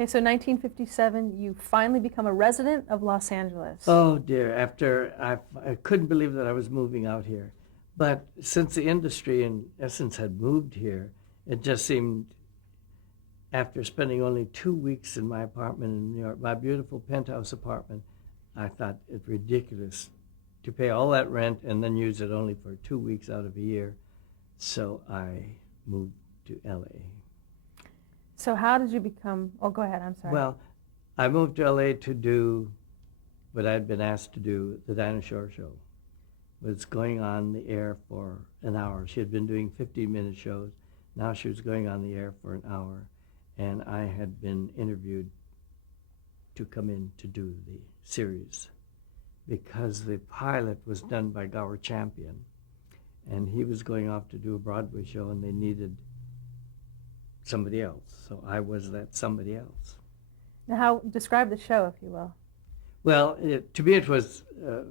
Okay, so 1957, you finally become a resident of Los Angeles. Oh dear, after I couldn't believe that I was moving out here. But since the industry in essence had moved here, it just seemed, after spending only 2 weeks in my apartment in New York, my beautiful penthouse apartment, I thought it ridiculous to pay all that rent and then use it only for 2 weeks out of a year. So I moved to LA. So how did you become, oh, go ahead, I'm sorry. Well, I moved to LA to do what I'd been asked to do, the Dinah Shore Show. It was going on the air for an hour. She had been doing 15-minute shows. Now she was going on the air for an hour. And I had been interviewed to come in to do the series because the pilot was done by Gower Champion. And he was going off to do a Broadway show, and they needed somebody else. So I was that somebody else. Now, describe the show, if you will. Well, to me it was a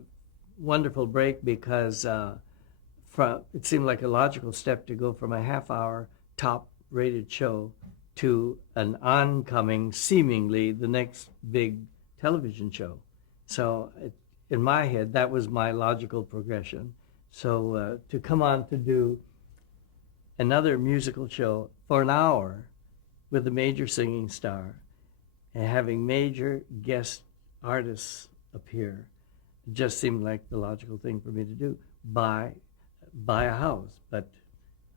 wonderful break because it seemed like a logical step to go from a half-hour top-rated show to an oncoming, seemingly, the next big television show. So in my head, that was my logical progression. So to come on to do another musical show for an hour with a major singing star and having major guest artists appear, it just seemed like the logical thing for me to do. Buy a house, but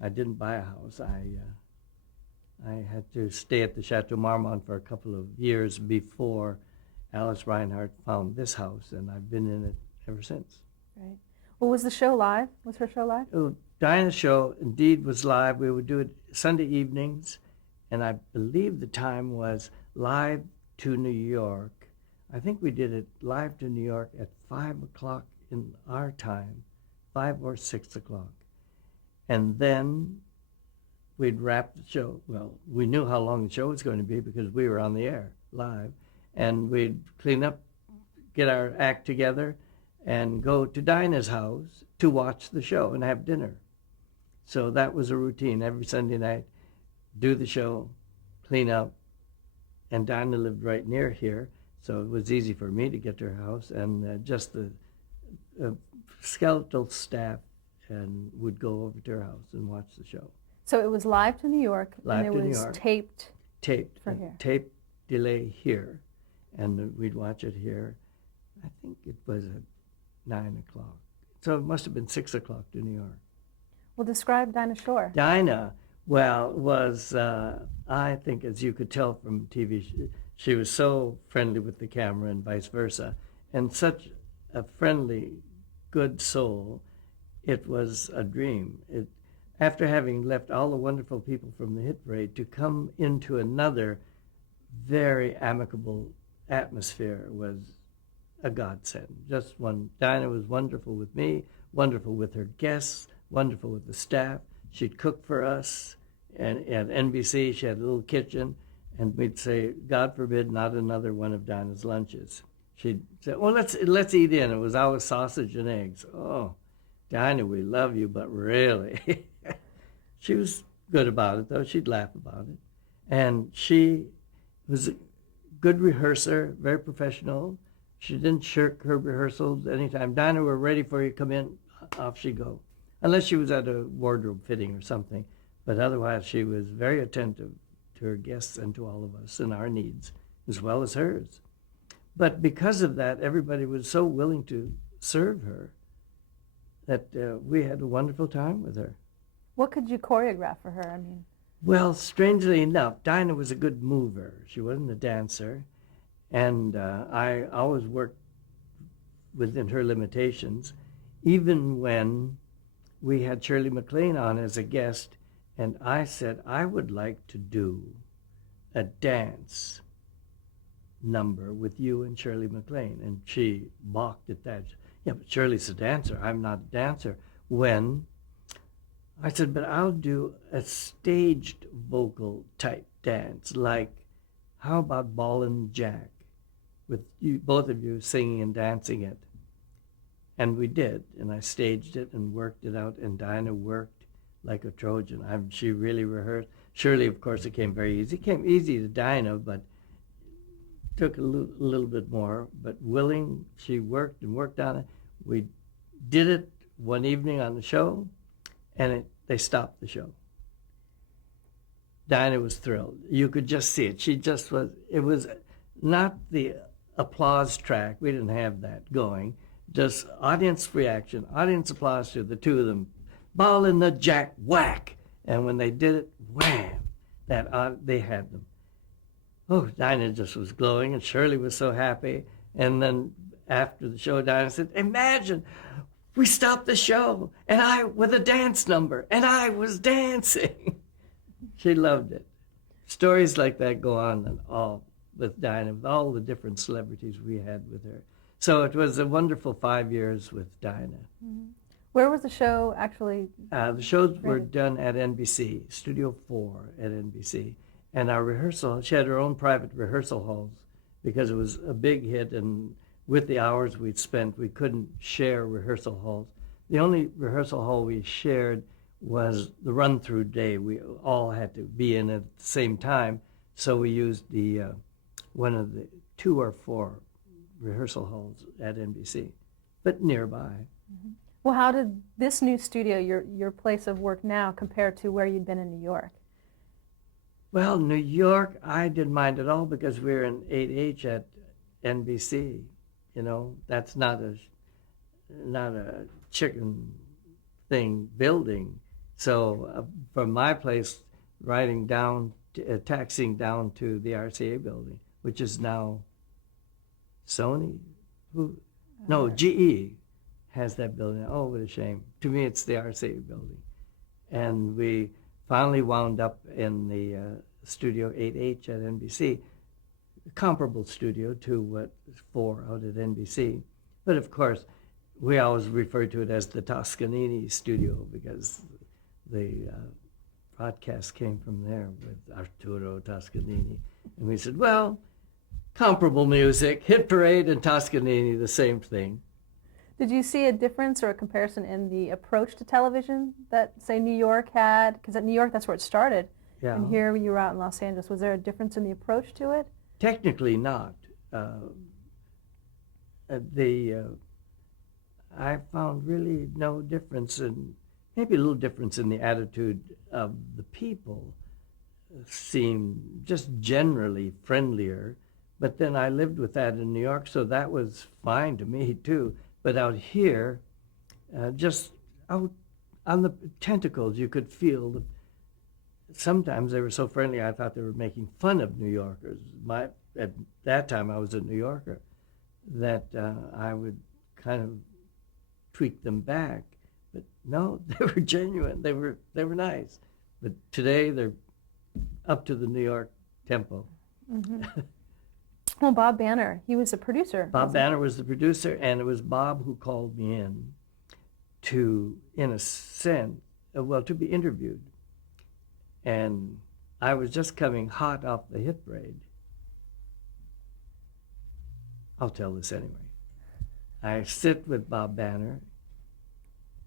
I didn't buy a house. I had to stay at the Chateau Marmont for a couple of years before Alice Reinhardt found this house, and I've been in it ever since. Right. Well, was the show live? Was her show live? Oh, Dinah's show indeed was live. We would do it Sunday evenings, and I believe the time was live to New York. I think we did it live to New York at 5 o'clock in our time, 5 or 6 o'clock. And then we'd wrap the show. Well, we knew how long the show was going to be because we were on the air live. And we'd clean up, get our act together, and go to Dinah's house to watch the show and have dinner. So that was a routine every Sunday night. Do the show, clean up, and Dinah lived right near here, so it was easy for me to get to her house, and just the skeletal staff and would go over to her house and watch the show. So it was live to New York, Live and to it New was York. taped for here. Tape delay here, and we'd watch it here. I think it was at 9 o'clock. So it must have been 6 o'clock to New York. Well, describe Dinah Shore. Dinah, well, was, I think, as you could tell from TV, she was so friendly with the camera and vice versa, and such a friendly, good soul. It was a dream. After having left all the wonderful people from the hit parade, to come into another very amicable atmosphere was a godsend. Just one. Dinah was wonderful with me, wonderful with her guests, wonderful with the staff. She'd cook for us, and at NBC she had a little kitchen, and we'd say, God forbid, not another one of Dinah's lunches. She'd say, well, let's eat in. It was always sausage and eggs. Oh, Dinah, we love you, but really. She was good about it, though. She'd laugh about it. And she was a good rehearser, very professional. She didn't shirk her rehearsals anytime. Dinah, we're ready for you. Come in. Off she'd go. Unless she was at a wardrobe fitting or something. But otherwise, she was very attentive to her guests and to all of us and our needs, as well as hers. But because of that, everybody was so willing to serve her that we had a wonderful time with her. What could you choreograph for her? I mean, well, strangely enough, Dinah was a good mover. She wasn't a dancer. And I always worked within her limitations, even when we had Shirley MacLaine on as a guest, and I said, I would like to do a dance number with you and Shirley MacLaine. And she balked at that. Yeah, but Shirley's a dancer. I'm not a dancer. When I said, but I'll do a staged vocal type dance, like, how about Ball and Jack, with you, both of you singing and dancing it. And we did, and I staged it and worked it out, and Dinah worked like a Trojan. She really rehearsed. Shirley, of course, it came very easy. It came easy to Dinah, but took a little bit more, but willing. She worked and worked on it. We did it one evening on the show, and they stopped the show. Dinah was thrilled. You could just see it. She just was. It was not the applause track. We didn't have that going. Just audience reaction, audience applause to the two of them. Ball in the jack, whack. And when they did it, wham, they had them. Oh, Dinah just was glowing, and Shirley was so happy. And then after the show, Dinah said, imagine, we stopped the show, and I, with a dance number, and I was dancing. She loved it. Stories like that go on and all with Dinah, with all the different celebrities we had with her. So it was a wonderful 5 years with Dinah. Mm-hmm. Where was the show actually? The shows were done at NBC, Studio 4 at NBC. And our rehearsal, she had her own private rehearsal halls because it was a big hit, and with the hours we'd spent, we couldn't share rehearsal halls. The only rehearsal hall we shared was the run-through day. We all had to be in at the same time, so we used the one of the 2 or 4 rehearsal halls at NBC, but nearby. Mm-hmm. Well, how did this new studio, your place of work now, compare to where you'd been in New York? Well, New York, I didn't mind at all because we were in 8H at NBC. You know, that's not a chicken thing building. So from my place, riding down, taxiing down to the RCA building, which is now Sony, no, GE has that building. Oh, what a shame. To me, it's the RCA building. And we finally wound up in the Studio 8H at NBC, a comparable studio to what 4 out at NBC. But of course, we always refer to it as the Toscanini studio because the broadcast came from there with Arturo Toscanini. And we said, well, comparable music, Hit Parade and Toscanini, the same thing. Did you see a difference or a comparison in the approach to television that, say, New York had? Because at New York, that's where it started. Yeah. And here you were out in Los Angeles. Was there a difference in the approach to it? Technically not. I found really no difference maybe a little difference in the attitude of the people. Seemed just generally friendlier. But then I lived with that in New York, so that was fine to me too. But out here, just out on the tentacles, you could feel sometimes they were so friendly, I thought they were making fun of New Yorkers. At that time, I was a New Yorker, that I would kind of tweak them back. But no, they were genuine. They were nice. But today, they're up to the New York tempo. Mm-hmm. Well, Bob Banner, he was a producer. Bob Banner was the producer, and it was Bob who called me in to, in a sense, to be interviewed. And I was just coming hot off the Hit Parade. I'll tell this anyway. I sit with Bob Banner,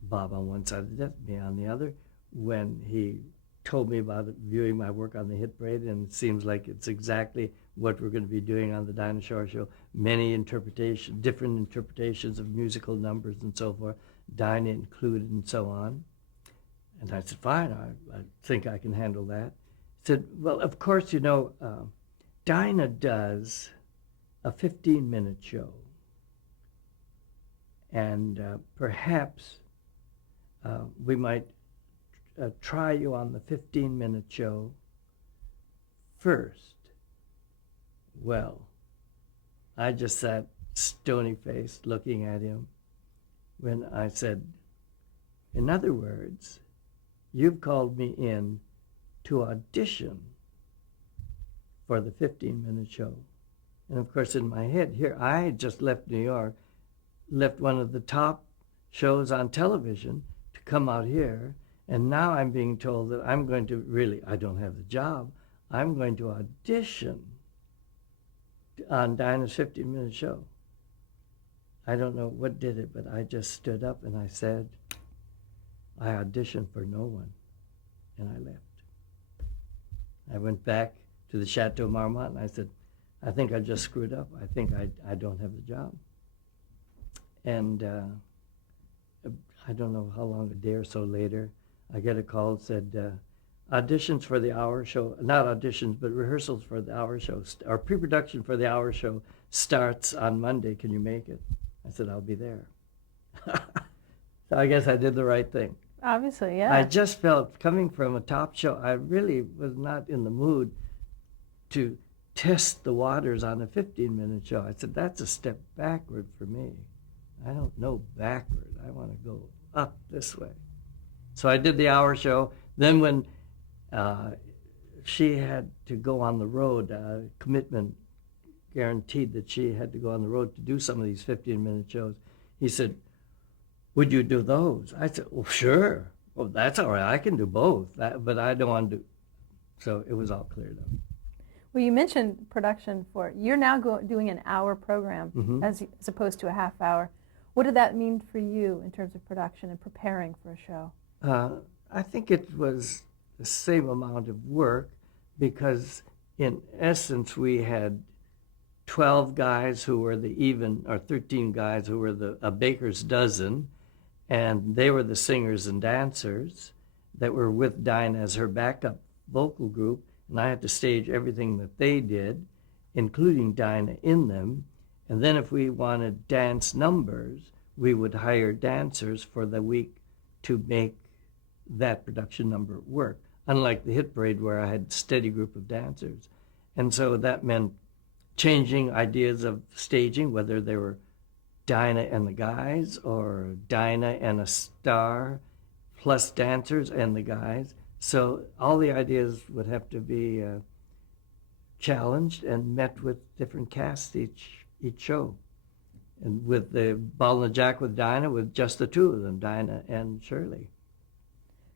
Bob on one side of the desk, me on the other, when he told me about viewing my work on the Hit Parade, and it seems like it's exactly what we're going to be doing on the Dinah Shore Show. Many different interpretations of musical numbers and so forth, Dinah included and so on. And I said, fine, I think I can handle that. He said, well, of course, you know, Dinah does a 15-minute show. And perhaps we might try you on the 15-minute show first. Well, I just sat stony-faced looking at him when I said, in other words, you've called me in to audition for the 15-minute show. And of course, in my head here, I had just left New York, left one of the top shows on television to come out here, and now I'm being told that I'm going to I don't have the job, I'm going to audition on Dinah's 15-minute show. I don't know what did it, but I just stood up and I said, I auditioned for no one, and I left. I went back to the Chateau Marmont and I said, I think I just screwed up. I think I don't have the job. And I don't know how long, a day or so later, I get a call that said, auditions for the hour show, not auditions, but rehearsals for the hour show, or pre-production for the hour show starts on Monday. Can you make it? I said, I'll be there. So I guess I did the right thing. Obviously, yeah. I just felt, coming from a top show, I really was not in the mood to test the waters on a 15-minute show. I said, that's a step backward for me. I don't know backward. I want to go up this way. So I did the hour show. Then when she had to go on the road, commitment guaranteed that she had to go on the road to do some of these 15-minute shows, he said, would you do those? I said, well, sure. Well, that's all right. I can do both, but I don't want to do. So it was all cleared up. Well, you mentioned production for, you're now doing an hour program Mm-hmm. as opposed to a half hour. What did that mean for you in terms of production and preparing for a show? I think it was the same amount of work because in essence we had 12 guys who were or 13 guys who were a baker's dozen, and they were the singers and dancers that were with Dinah as her backup vocal group, and I had to stage everything that they did, including Dinah in them. And then if we wanted dance numbers, we would hire dancers for the week to make that production number work, unlike the hit parade where I had a steady group of dancers. And so that meant changing ideas of staging, whether they were Dinah and the guys or Dinah and a star plus dancers and the guys. So all the ideas would have to be challenged and met with different casts each show. And with the Ball and the Jack with Dinah, with just the two of them, Dinah and Shirley.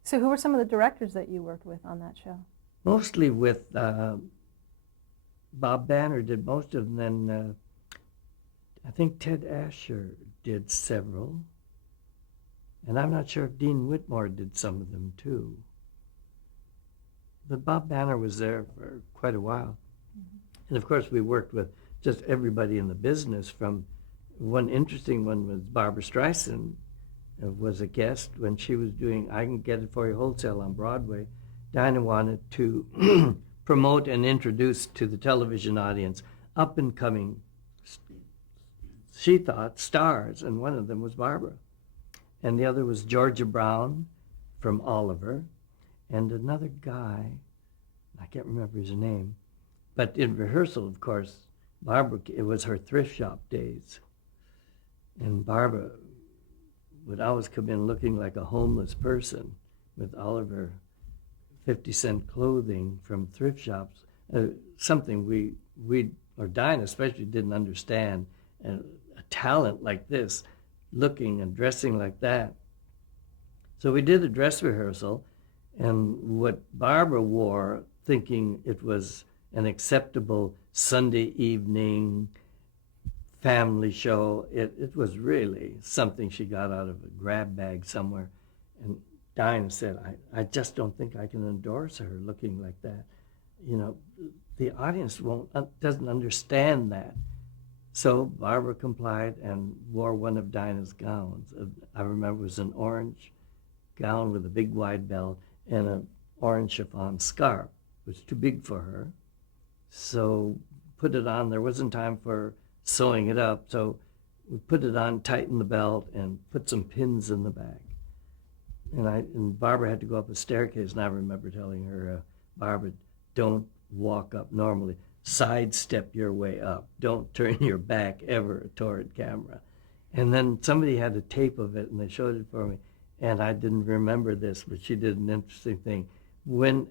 So who were some of the directors that you worked with on that show? Mostly with Bob Banner did most of them. Then I think Ted Asher did several. And I'm not sure if Dean Whitmore did some of them too. But Bob Banner was there for quite a while. Mm-hmm. And of course we worked with just everybody in the business. From one interesting one was Barbra Streisand was a guest when she was doing I Can Get It For You Wholesale on Broadway. Dinah wanted to promote and introduce to the television audience up and coming, she thought, stars, and one of them was Barbara. And the other was Georgia Brown from Oliver, and another guy, I can't remember his name, but in rehearsal, of course, Barbara, it was her thrift shop days. And Barbara would always come in looking like a homeless person with all of her 50-cent clothing from thrift shops, something we or Dinah especially didn't understand. And a talent like this, looking and dressing like that. So we did a dress rehearsal, and what Barbara wore, thinking it was an acceptable Sunday evening family show, it was really something she got out of a grab bag somewhere. And Dinah said, I just don't think I can endorse her looking like that. You know, the audience doesn't understand that. So Barbara complied and wore one of Dinah's gowns. I remember it was an orange gown with a big wide belt and an orange chiffon scarf. It was too big for her. So put it on. There wasn't time for sewing it up. So we put it on, tightened the belt, and put some pins in the back. And Barbara had to go up a staircase, and I remember telling her, Barbara, don't walk up normally. Sidestep your way up. Don't turn your back ever toward camera. And then somebody had a tape of it, and they showed it for me. And I didn't remember this, but she did an interesting thing.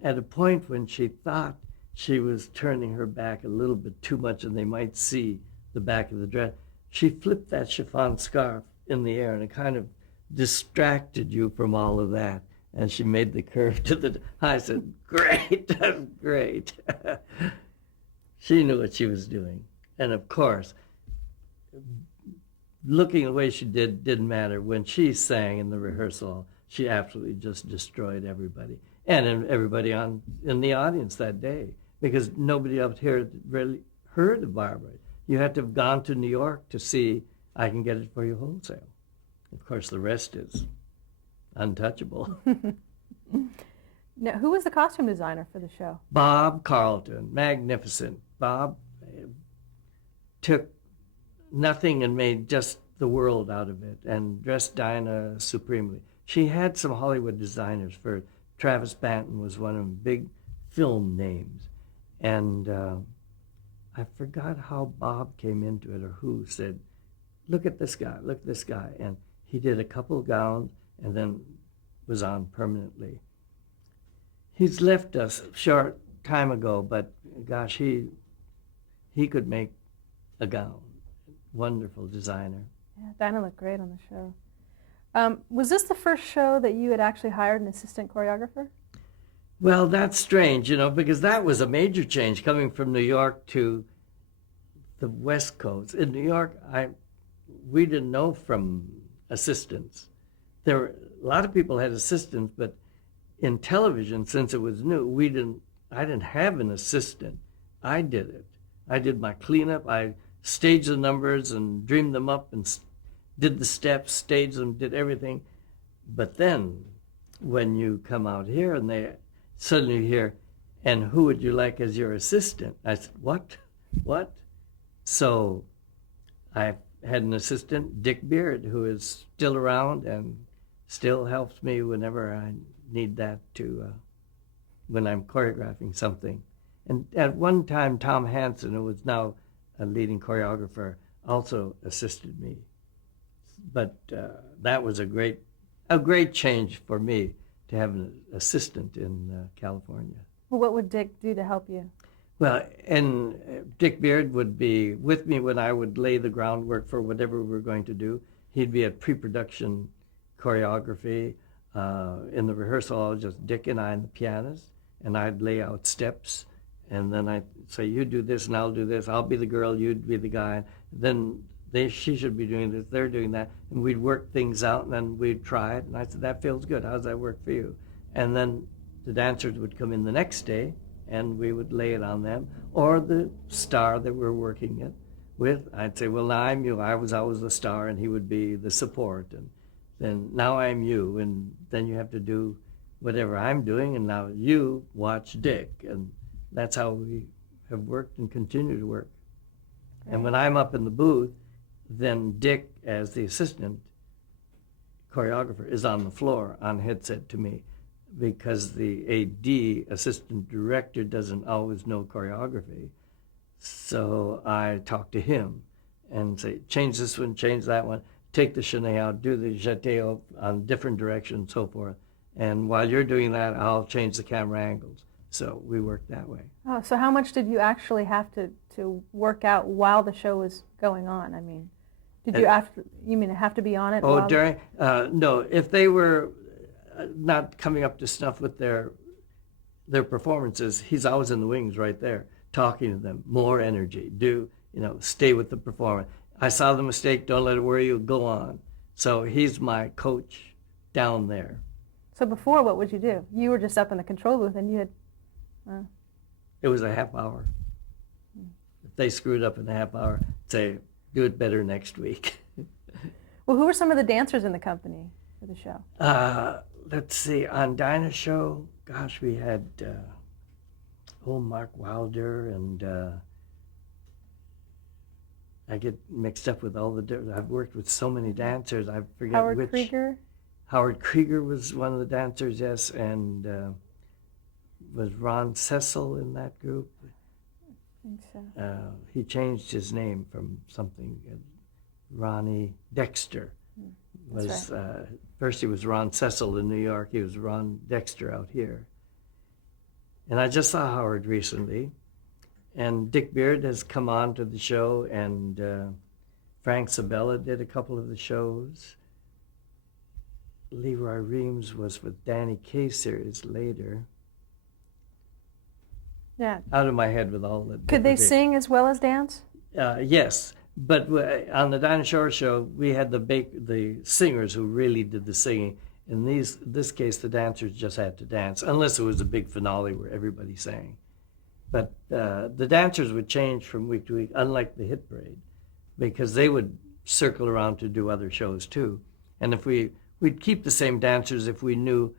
At a point when she thought she was turning her back a little bit too much and they might see the back of the dress, she flipped that chiffon scarf in the air, and it kind of distracted you from all of that. And she made the curve to the, I said, great, that's great. She knew what she was doing. And of course, looking the way she didn't matter. When she sang in the rehearsal, she absolutely just destroyed everybody. And everybody in the audience that day, because nobody up here really heard of Barbara. You had to have gone to New York to see, I can get it for you wholesale. Of course, the rest is untouchable. Now, who was the costume designer for the show? Bob Carlton, magnificent. Bob took nothing and made just the world out of it and dressed Dinah supremely. She had some Hollywood designers for Travis Banton was one of them, big film names. And I forgot how Bob came into it or who said, look at this guy, look at this guy. And he did a couple gowns and then was on permanently. He's left us a short time ago, but gosh, he could make a gown. Wonderful designer. Yeah, Dinah looked great on the show. Was this the first show that you had actually hired an assistant choreographer? Well, that's strange, because that was a major change coming from New York to the West Coast. In New York, we didn't know from assistants. A lot of people had assistants, but in television, since it was new, I didn't have an assistant. I did it. I did my cleanup. I staged the numbers and dreamed them up and did the steps, staged them, did everything. But then when you come out here and they suddenly hear, and who would you like as your assistant? I said, what? So I had an assistant, Dick Beard, who is still around and still helps me whenever I need that when I'm choreographing something. And at one time, Tom Hansen, who is now a leading choreographer, also assisted me. But that was a great change for me to have an assistant in California. Well, what would Dick do to help you? Well, and Dick Beard would be with me when I would lay the groundwork for whatever we were going to do. He'd be at pre-production choreography. In the rehearsal, I was just Dick and I and the pianist, and I'd lay out steps, and then I'd say, you do this and I'll do this. I'll be the girl, you'd be the guy. Then she should be doing this, they're doing that. And we'd work things out, and then we'd try it. And I said, that feels good. How does that work for you? And then the dancers would come in the next day, and we would lay it on them. Or the star that we're working it with, I'd say, well, now I'm you. I was always the star, and he would be the support. And then now I'm you, and then you have to do whatever I'm doing, and now you watch Dick. And that's how we have worked and continue to work. Right. And when I'm up in the booth, then Dick, as the assistant choreographer, is on the floor on headset to me, because the AD, assistant director, doesn't always know choreography. So I talk to him and say, change this one, change that one, take the chaîné out, do the jeté on different directions, and so forth. And while you're doing that, I'll change the camera angles. So we work that way. Oh, so how much did you actually have to work out while the show was going on? I mean, did you have to be on it? Oh, no, if they were not coming up to snuff with their performances, he's always in the wings right there, talking to them, more energy, stay with the performance. I saw the mistake, don't let it worry you, go on. So he's my coach down there. So before, what would you do? You were just up in the control booth and you had... It was a half hour. If they screwed up in a half hour, say, do it better next week. Well, who were some of the dancers in the company for the show? Let's see, on Dinah's show, gosh, we had Mark Wilder, and I get mixed up with all the different, I've worked with so many dancers, I forget Howard which. Krieger? Howard Krieger was one of the dancers, yes, and was Ron Cecil in that group? I think so. He changed his name from something, Ronnie Dexter. That's right. First he was Ron Cecil in New York, he was Ron Dexter out here. And I just saw Howard recently, and Dick Beard has come on to the show, and Frank Sabella did a couple of the shows. Leroy Reams was with Danny Kaye series later. Yeah. Out of my head with all the... Could they sing as well as dance? Yes, but on the Dinah Shore show, we had the singers who really did the singing. In this case, the dancers just had to dance, unless it was a big finale where everybody sang. But the dancers would change from week to week, unlike the hit parade, because they would circle around to do other shows too. And if we'd keep the same dancers if we knew,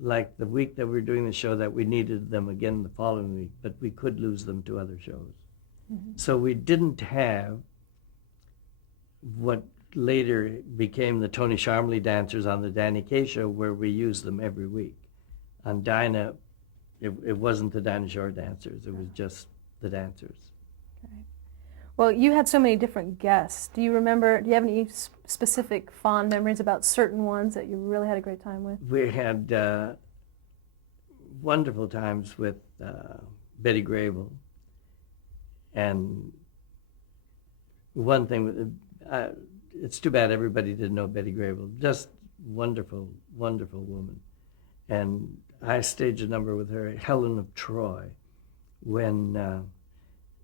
like the week that we were doing the show, that we needed them again the following week, but we could lose them to other shows. Mm-hmm. So we didn't have what later became the Tony Charmoli dancers on the Danny Kaye show, where we used them every week. On Dinah, it wasn't the Dinah Shore dancers, it was just the dancers. Okay. Well, you had so many different guests. Do you have any specific fond memories about certain ones that you really had a great time with? We had wonderful times with Betty Grable. And one thing, it's too bad everybody didn't know Betty Grable. Just wonderful, wonderful woman. And I staged a number with her, Helen of Troy, when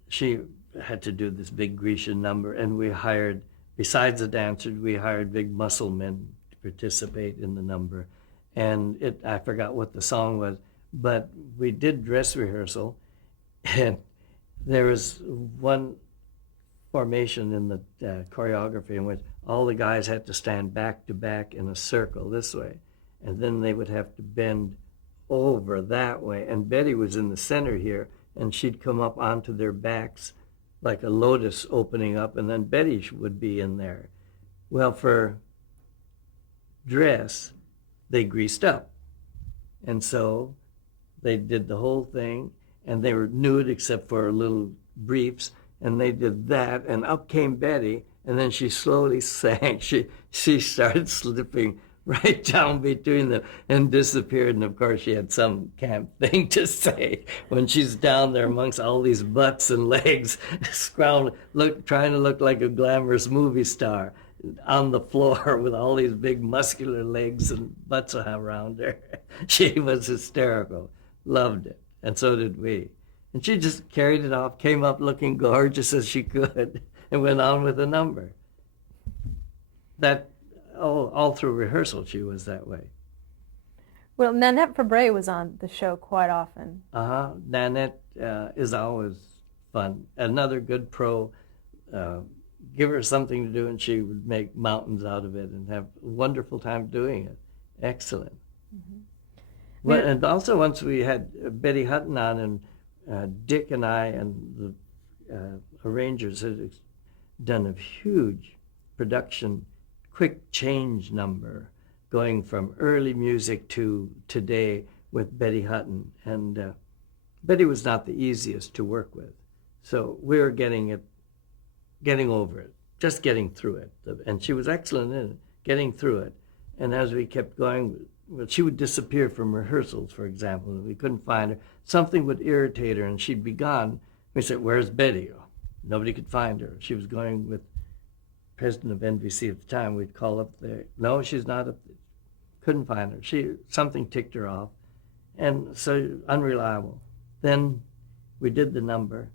she had to do this big Grecian number, and we hired, besides the dancers, we hired big muscle men to participate in the number. And I forgot what the song was, but we did dress rehearsal, and there was one formation in the choreography in which all the guys had to stand back to back in a circle this way, and then they would have to bend over that way. And Betty was in the center here, and she'd come up onto their backs like a lotus opening up, and then Betty would be in there. Well, for dress, they greased up. And so they did the whole thing, and they were nude except for little briefs, and they did that, and up came Betty, and then she slowly sank. She started slipping right down between them and disappeared. And of course, she had some camp thing to say when she's down there amongst all these butts and legs, trying to look like a glamorous movie star on the floor with all these big muscular legs and butts around her. She was hysterical, loved it, and so did we. And she just carried it off, came up looking gorgeous as she could, and went on with the number. That all through rehearsal, she was that way. Well, Nanette Fabray was on the show quite often. Nanette is always fun. Another good pro. Give her something to do, and she would make mountains out of it and have a wonderful time doing it. Excellent. Mm-hmm. Well, and also once we had Betty Hutton on, and Dick and I and the arrangers had done a huge production quick change number going from early music to today with Betty Hutton. And Betty was not the easiest to work with. So we were getting over it, just getting through it. And she was excellent in it, getting through it. And as we kept going, well, she would disappear from rehearsals, for example, and we couldn't find her. Something would irritate her, and she'd be gone. We said, "Where's Betty?" Oh, nobody could find her. She was going with president of NBC at the time. We'd call up there. No, she's not up there. Couldn't find her. Something ticked her off, and so unreliable. Then we did the number.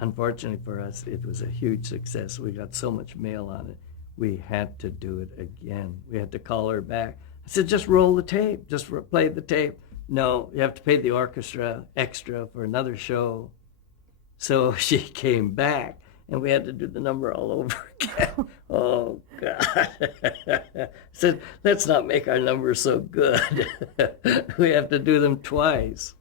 Unfortunately for us, it was a huge success. We got so much mail on it. We had to do it again. We had to call her back. I said, "Just roll the tape. Just play the tape." "No, you have to pay the orchestra extra for another show." So she came back, and we had to do the number all over again. Oh, God. I said, "Let's not make our numbers so good." We have to do them twice.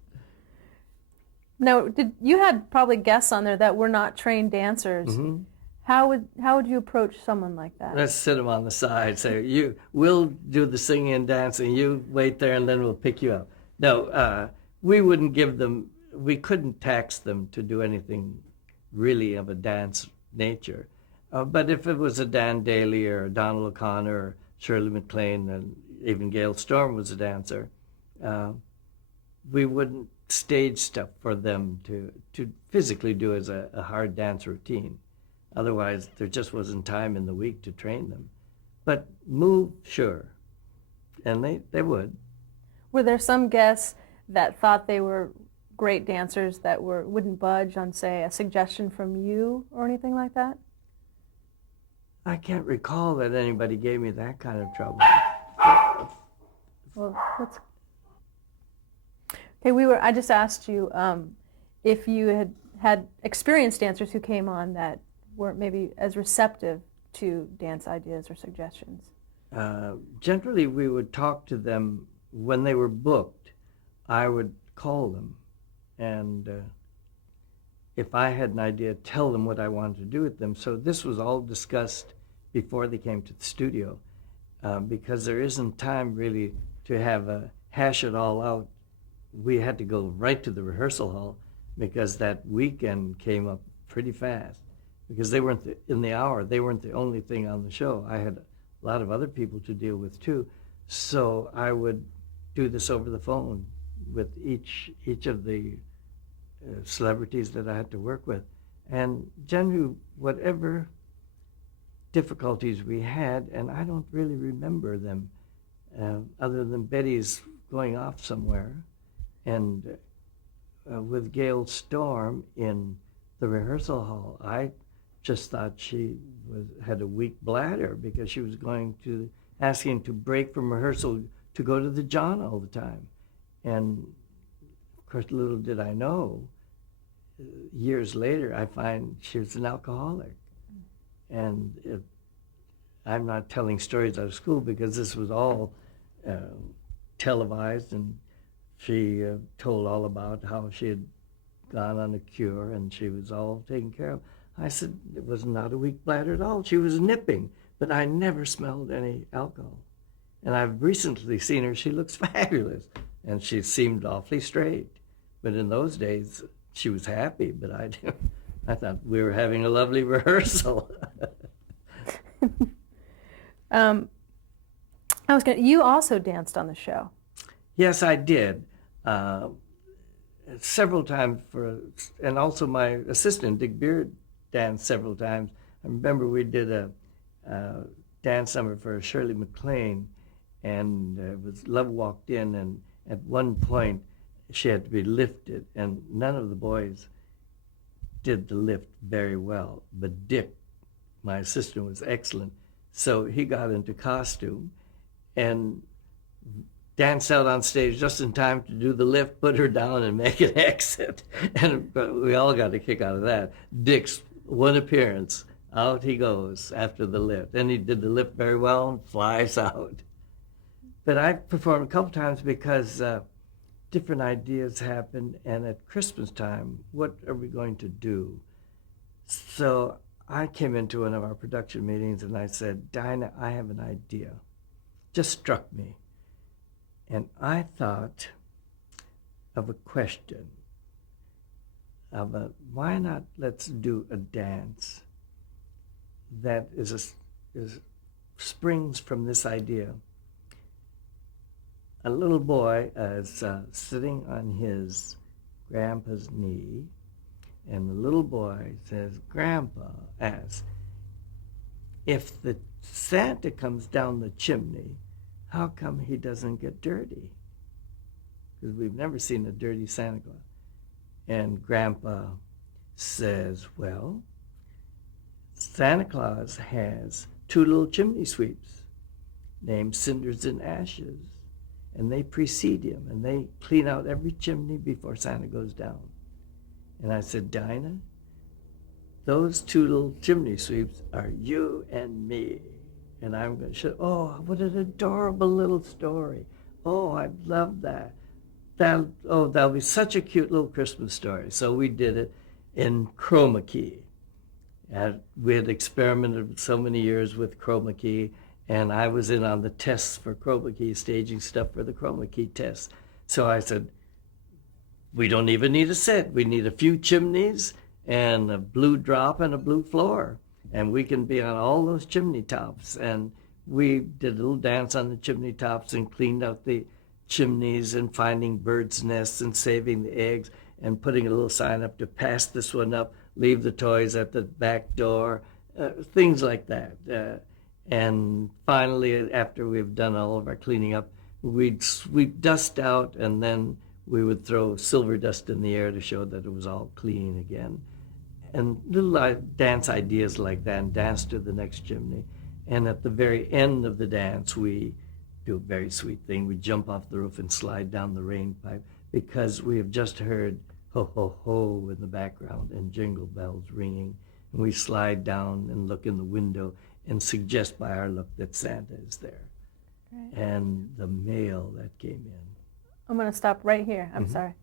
Now, you had probably guests on there that were not trained dancers. Mm-hmm. How would you approach someone like that? Let's sit them on the side. Say, we'll do the singing and dancing. You wait there, and then we'll pick you up. No, we wouldn't give them. We couldn't tax them to do anything really of a dance nature. But if it was a Dan Daly or Donald O'Connor or Shirley MacLaine, and even Gail Storm was a dancer, we wouldn't stage stuff for them to physically do as a hard dance routine. Otherwise, there just wasn't time in the week to train them. But move, sure. And they would. Were there some guests that thought they were great dancers that wouldn't budge on, say, a suggestion from you or anything like that? I can't recall that anybody gave me that kind of trouble. Well, Okay, I just asked you if you had experienced dancers who came on that weren't maybe as receptive to dance ideas or suggestions. Generally, we would talk to them when they were booked. I would call them, and if I had an idea, tell them what I wanted to do with them. So this was all discussed before they came to the studio, because there isn't time really to hash it all out. We had to go right to the rehearsal hall because that weekend came up pretty fast. Because they weren't in the hour, they weren't the only thing on the show. I had a lot of other people to deal with too. So I would do this over the phone with each of the celebrities that I had to work with. And generally, whatever difficulties we had, and I don't really remember them, other than Betty's going off somewhere, and with Gail Storm in the rehearsal hall, I just thought she had a weak bladder because she was asking to break from rehearsal to go to the John all the time. And of course, little did I know, years later, I find she was an alcoholic. And I'm not telling stories out of school because this was all televised, and she told all about how she had gone on a cure and she was all taken care of. I said it was not a weak bladder at all. She was nipping, but I never smelled any alcohol. And I've recently seen her. She looks fabulous, and she seemed awfully straight. But in those days, she was happy, but I thought we were having a lovely rehearsal. You also danced on the show. Yes, I did. Several times and also my assistant, Dick Beard, danced several times. I remember we did a dance number for Shirley MacLaine, and Love walked in, and at one point she had to be lifted, and none of the boys did the lift very well, but Dick, my assistant, was excellent. So he got into costume and danced out on stage just in time to do the lift, put her down, and make an exit. And we all got a kick out of that. Dick's one appearance, out he goes after the lift. And he did the lift very well and flies out. But I performed a couple times because different ideas happened. And at Christmas time, what are we going to do? So I came into one of our production meetings and I said, Dinah, I have an idea. Just struck me. And I thought of a question about why not let's do a dance that springs from this idea. A little boy is sitting on his grandpa's knee, and the little boy says, Grandpa asks, if the Santa comes down the chimney, how come he doesn't get dirty? Because we've never seen a dirty Santa Claus. And Grandpa says, well, Santa Claus has two little chimney sweeps named Cinders and Ashes, and they precede him, and they clean out every chimney before Santa goes down. And I said, Dinah, those two little chimney sweeps are you and me. And I'm going to show, oh, what an adorable little story. Oh, I love that. That'll be such a cute little Christmas story. So we did it in chroma key. And we had experimented so many years with chroma key, and I was in on the tests for chroma key, staging stuff for the chroma key tests. So I said, we don't even need a set. We need a few chimneys and a blue drop and a blue floor. And we can be on all those chimney tops. And we did a little dance on the chimney tops and cleaned out the chimneys and finding birds' nests and saving the eggs and putting a little sign up to pass this one up, leave the toys at the back door, things like that. And finally, after we've done all of our cleaning up, we'd sweep dust out, and then we would throw silver dust in the air to show that it was all clean again. And little dance ideas like that, and dance to the next chimney. And at the very end of the dance, we do a very sweet thing. We jump off the roof and slide down the rain pipe, because we have just heard ho, ho, ho in the background and jingle bells ringing. And we slide down and look in the window and suggest by our look that Santa is there. Right. And the mail that came in. I'm going to stop right here. I'm Mhm. sorry.